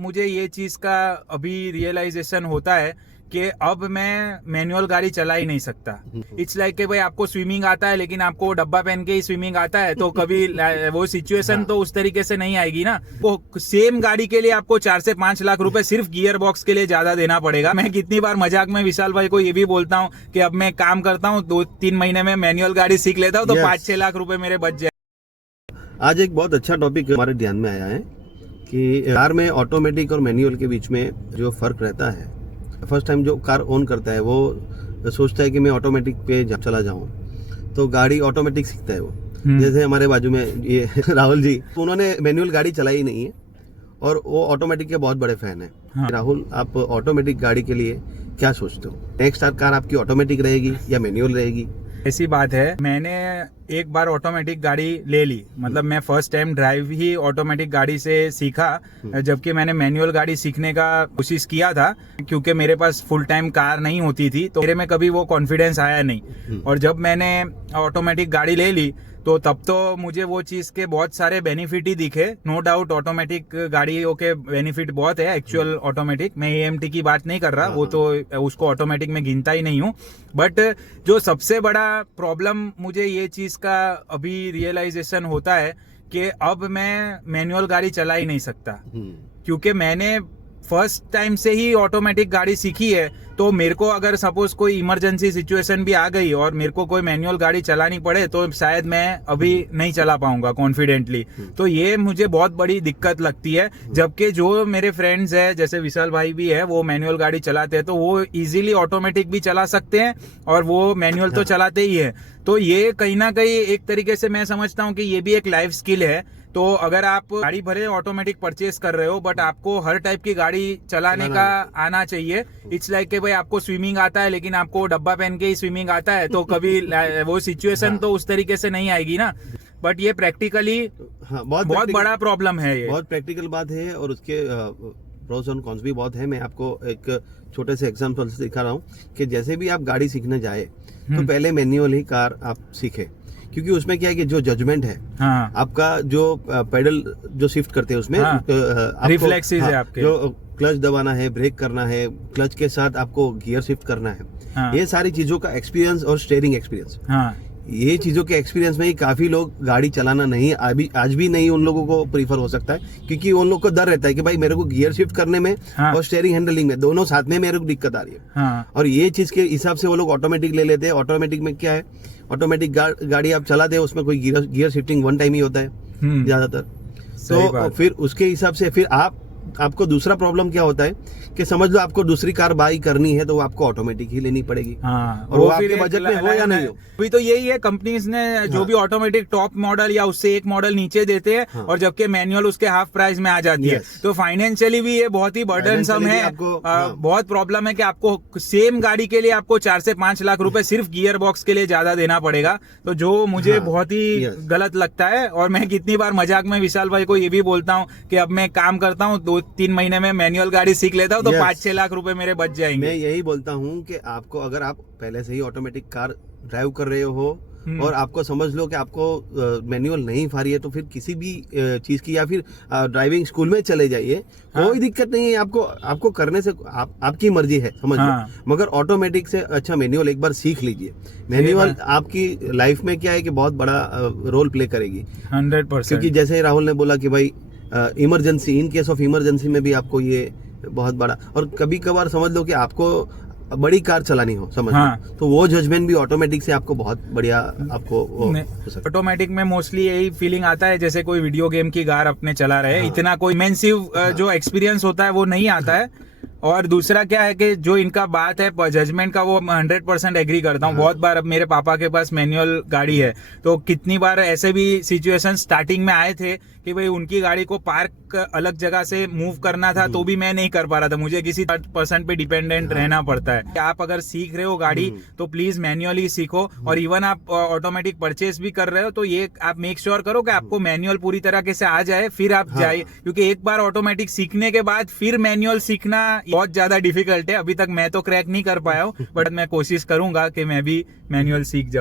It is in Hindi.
मुझे ये चीज का अभी रियलाइजेशन होता है कि अब मैं मैनुअल गाड़ी चला ही नहीं सकता। इट्स लाइक कि भाई आपको स्विमिंग आता है लेकिन आपको डब्बा पहन के ही स्विमिंग आता है, तो कभी वो सिचुएशन तो उस तरीके से नहीं आएगी ना। वो सेम गाड़ी के लिए आपको 4 से 5 लाख रुपए सिर्फ गियर बॉक्स के लिए ज्यादा देना पड़ेगा। मैं कितनी बार मजाक में विशाल भाई को ये भी बोलता हूँ कि अब मैं काम करता हूँ 2-3 महीने में मैनुअल गाड़ी सीख लेता हूँ तो 5-6 लाख रुपए मेरे बच जाए। आज एक बहुत अच्छा टॉपिक हमारे ध्यान में आया है कि कार में ऑटोमेटिक और मैनुअल के बीच में जो फर्क रहता है। फर्स्ट टाइम जो कार ऑन करता है वो सोचता है कि मैं ऑटोमेटिक पे चला जाऊं, तो गाड़ी ऑटोमेटिक सीखता है वो। जैसे हमारे बाजू में ये राहुल जी, उन्होंने मैनुअल गाड़ी चलाई नहीं है और वो ऑटोमेटिक के बहुत बड़े फैन है। हाँ। राहुल, आप ऑटोमेटिक गाड़ी के लिए क्या सोचते हो? नेक्स्ट कार आपकी ऑटोमेटिक रहेगी या मैनुअल रहेगी? ऐसी बात है, मैंने एक बार ऑटोमेटिक गाड़ी ले ली, मतलब मैं फर्स्ट टाइम ड्राइव ही ऑटोमेटिक गाड़ी से सीखा, जबकि मैंने मैनुअल गाड़ी सीखने का कोशिश किया था क्योंकि मेरे पास फुल टाइम कार नहीं होती थी, तो मेरे में कभी वो कॉन्फिडेंस आया नहीं। और जब मैंने ऑटोमेटिक गाड़ी ले ली तो तब तो मुझे वो चीज के बहुत सारे बेनिफिट ही दिखे। नो डाउट ऑटोमेटिक गाड़ियों के बेनिफिट बहुत है। एक्चुअल ऑटोमेटिक, मैं एएमटी की बात नहीं कर रहा, वो तो उसको ऑटोमेटिक में गिनता ही नहीं हूँ। बट जो सबसे बड़ा प्रॉब्लम मुझे ये चीज का अभी रियलाइजेशन होता है कि अब मैं मैनुअल गाड़ी चला ही नहीं सकता, क्योंकि मैंने फर्स्ट टाइम से ही ऑटोमेटिक गाड़ी सीखी है। तो मेरे को अगर सपोज कोई इमरजेंसी सिचुएशन भी आ गई और मेरे को कोई मैनुअल गाड़ी चलानी पड़े तो शायद मैं अभी नहीं चला पाऊंगा कॉन्फिडेंटली। तो ये मुझे बहुत बड़ी दिक्कत लगती है। जबकि जो मेरे फ्रेंड्स है, जैसे विशाल भाई भी है, वो मैनुअल गाड़ी चलाते हैं तो वो इजीली ऑटोमेटिक भी चला सकते हैं और वो मैनुअल तो चलाते ही है। तो ये कहीं ना कहीं एक तरीके से मैं समझता हूँ कि ये भी एक लाइफ स्किल है। तो अगर आप गाड़ी भरे ऑटोमेटिक परचेस कर रहे हो बट आपको हर टाइप की गाड़ी चलाने का आना चाहिए। इट्स लाइक कि भाई आपको स्विमिंग आता है लेकिन आपको डब्बा पहन के ही स्विमिंग आता है, तो कभी वो सिचुएशन तो उस तरीके से नहीं आएगी ना। बट ये प्रैक्टिकली बहुत बड़ा प्रॉब्लम है। ये बहुत प्रैक्टिकल बात है और उसके प्रोस और कॉन्स भी बहुत है। मैं आपको एक छोटे से एग्जांपल से दिखा रहा हूँ कि जैसे भी आप गाड़ी सीखने जाए तो पहले मैनुअल ही कार आप सीखे, क्योंकि उसमें क्या है कि जो जजमेंट है, हाँ, आपका जो पेडल जो शिफ्ट करते हैं उसमें, हाँ, रिफ्लेक्सेस है आपके, जो क्लच दबाना है, ब्रेक करना है, क्लच के साथ आपको गियर शिफ्ट करना है, हाँ, ये सारी चीजों का एक्सपीरियंस और स्टीयरिंग एक्सपीरियंस, हाँ, ये चीजों के एक्सपीरियंस में ही काफी लोग गाड़ी चलाना नहीं, आज भी नहीं उन लोगों को प्रीफर हो सकता है, क्योंकि उन लोग को डर रहता है कि भाई मेरे को गियर शिफ्ट करने में, हाँ, और स्टीयरिंग हैंडलिंग में दोनों साथ में मेरे को दिक्कत आ रही है, हाँ, और ये चीज के हिसाब से वो लोग ऑटोमेटिक ले लेते हैं। ऑटोमेटिक में क्या है, ऑटोमेटिक गाड़ी आप चलाते हैं उसमें कोई गियर शिफ्टिंग वन टाइम ही होता है ज्यादातर। तो फिर उसके हिसाब से फिर आपको दूसरा प्रॉब्लम क्या होता है कि समझ लो आपको दूसरी कार बाई करनी है तो वो आपको ऑटोमेटिक ही लेनी पड़ेगी, हाँ, और वो आपके बजट में हो या नहीं हो। अभी तो यही है, कंपनीज ने जो भी ऑटोमेटिक टॉप मॉडल या उससे एक मॉडल नीचे देते हैं, हाँ, और जबकि मैनुअल उसके हाफ प्राइस में आ जाती है। तो फाइनेंशियली भी ये बहुत ही बर्डनसम है। बहुत प्रॉब्लम है कि आपको सेम गाड़ी के लिए आपको 4 से 5 लाख रुपए सिर्फ गियर बॉक्स के लिए ज्यादा देना पड़ेगा, तो जो मुझे बहुत ही गलत लगता है। और मैं कितनी बार मजाक में विशाल भाई को ये भी बोलता हूँ कि अब मैं काम करता हूँ 2-3 महीने में मैनुअल गाड़ी सीख लेता हूँ तो 5-6 लाख रुपए मेरे बच जाएंगे। मैं यही बोलता हूँ कि आपको, अगर आप पहले से ही ऑटोमेटिक कार ड्राइव कर रहे हो और आपको समझ लो कि आपको मैनुअल नहीं आ रही है, तो फिर किसी भी चीज की या फिर ड्राइविंग स्कूल में चले जाइए, हाँ, कोई दिक्कत नहीं है। आपको करने से आपकी मर्जी है, समझ लो, हाँ, मगर ऑटोमेटिक से अच्छा मैनुअल एक बार सीख लीजिए। मैनुअल आपकी लाइफ में क्या है कि बहुत बड़ा रोल प्ले करेगी 100%। क्योंकि जैसे राहुल ने बोला कि भाई emergency, in case of emergency में भी आपको ये बहुत बड़ा, और कभी कभार समझ लो कि आपको बड़ी कार चलानी हो, समझ, हाँ, तो वो जजमेंट भी ऑटोमेटिक से आपको बहुत बढ़िया आपको ऑटोमेटिक में मोस्टली यही फीलिंग आता है जैसे कोई वीडियो गेम की कार अपने चला रहे, हाँ, इतना कोई इमेंसिव जो एक्सपीरियंस होता है वो नहीं आता है। और दूसरा क्या है कि जो इनका बात है जजमेंट का, वो 100% एग्री करता हूँ। बहुत बार अब मेरे पापा के पास मैनुअल गाड़ी है, तो कितनी बार ऐसे भी सिचुएशन स्टार्टिंग में आए थे कि भाई उनकी गाड़ी को पार्क अलग जगह से मूव करना था तो भी मैं नहीं कर पा रहा था, मुझे किसी 3% पे डिपेंडेंट रहना पड़ता है। आप अगर सीख रहे हो गाड़ी तो प्लीज मैनुअली सीखो, और इवन आप ऑटोमेटिक परचेस भी कर रहे हो तो ये आप मेक श्योर करो कि आपको मैनुअल पूरी तरीके से आ जाए, फिर आप जाइए, क्योंकि एक बार ऑटोमेटिक सीखने के बाद फिर मैनुअल सीखना बहुत ज्यादा डिफिकल्ट है। अभी तक मैं तो क्रैक नहीं कर पाया हूँ, बट मैं कोशिश करूंगा कि मैं भी मैनुअल सीख जाऊं।